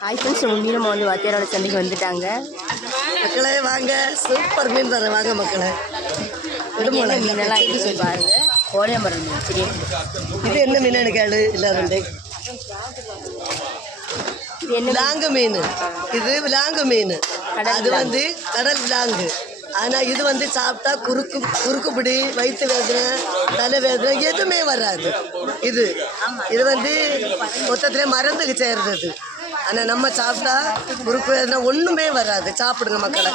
Hi friends, உங்கள் மீனம்மா வந்து வாத்தியாரோட சந்தைக்கு வந்துட்டாங்க. மக்களே வாங்க, சூப்பர் மீன் தரேன் வாங்க மக்களே. மீனெல்லாம் இருக்கு பாருங்க. கோழியம்பரம் மீன் சரியா. இது என்ன மீன் கேளு இல்லை ரெண்டு. இது என்ன விலாங்கு மீன். இது விலாங்கு மீன். அது வந்து கடல் விலாங்கு. ஆனால் இது வந்து சாப்பிட்டா குறுக்கு பிடி, வயிற்று வேதனை, தலை வேதனை எதுவுமே வராது. இது இது வந்து மொத்தத்திலே மருந்துக்கு சேர்றது. ஆனால் நம்ம சாப்பிட்டா குறுக்கு வேதனை ஒன்றுமே வராது. சாப்பிடுங்க மக்களை.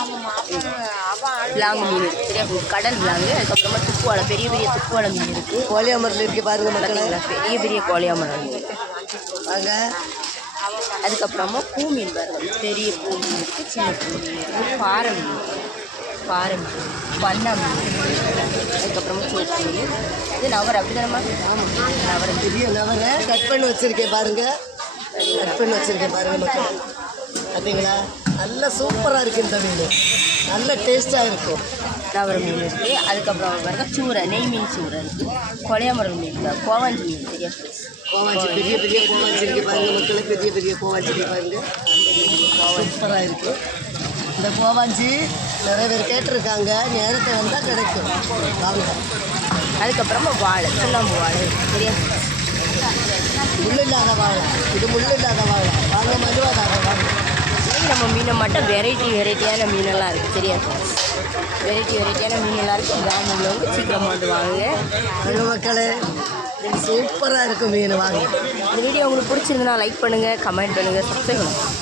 விலாங்கு மீன் சரியா, கடல் விலாங்கு. அதுக்கப்புறமா துப்புவாழை, பெரிய பெரிய துப்புவாழை மீன் இருக்குது. கோழியாமரில் இருக்குது பாருங்க மக்களை. பெரிய பெரிய கோழியாமரம் மீன் வாங்க. அதுக்கப்புறமா பூ மீன் பாருங்க. பெரிய பூ மீன் இருக்குது, சின்ன பூ மீன் இருக்குது. பாறை மீன், பாறை மீன், பண்ணை மீன். அதுக்கப்புறமா சோப்பு மீன். இது நவரை அப்படிதானம்மா? ஆமாம், நவரை பெரிய நவரை கட் பண்ணி வச்சுருக்கேன் பாருங்க. கட் பண்ணி வச்சுருக்கேன் பாருங்க மக்கள். பார்த்தீங்களா, நல்லா சூப்பராக இருக்குது இந்த மீன். நல்ல டேஸ்ட்டாக இருக்கும். நவரை மீன் இருக்குது. அதுக்கப்புறம் பாருங்க சூரை, நெய் மீன் சூரை இருக்குது. கொலையாமரம் மீன் இருக்குது. கோவாஞ்சி மீன் சரியா. கோவாஞ்சி பெரிய பெரிய கோவாஞ்சி இருக்குது பாருங்க மக்கள். பெரிய பெரிய கோவாஞ்சி இருக்குது பாருங்க. சூப்பராக இருக்குது இந்த கோவாஞ்சி. நிறைய பேர் கேட்டிருக்காங்க, நேரத்தை வந்தால் கிடைக்கும் வாங்க. அதுக்கப்புறமா வாழை, சுண்ணாம்பு வாழை சரியா. முள் இல்லாத வாழை, இது முள் இல்லாத வாழை. வாங்க மதுவாதார வாங்க. நம்ம மீனை மட்டும் வெரைட்டியான மீனெல்லாம் இருக்குது சரியா. வெரைட்டியான மீனெல்லாம் இருக்குது. கிராமத்தில் வந்து சீக்கிரமாக வந்து வாங்க மக்களே. சூப்பராக இருக்கும் மீன் வாங்க. இந்த வீடியோ உங்களுக்கு பிடிச்சிருந்தனா லைக் பண்ணுங்கள், கமெண்ட் பண்ணுங்கள், சப்ஸ்கிரைப் பண்ணுங்கள்.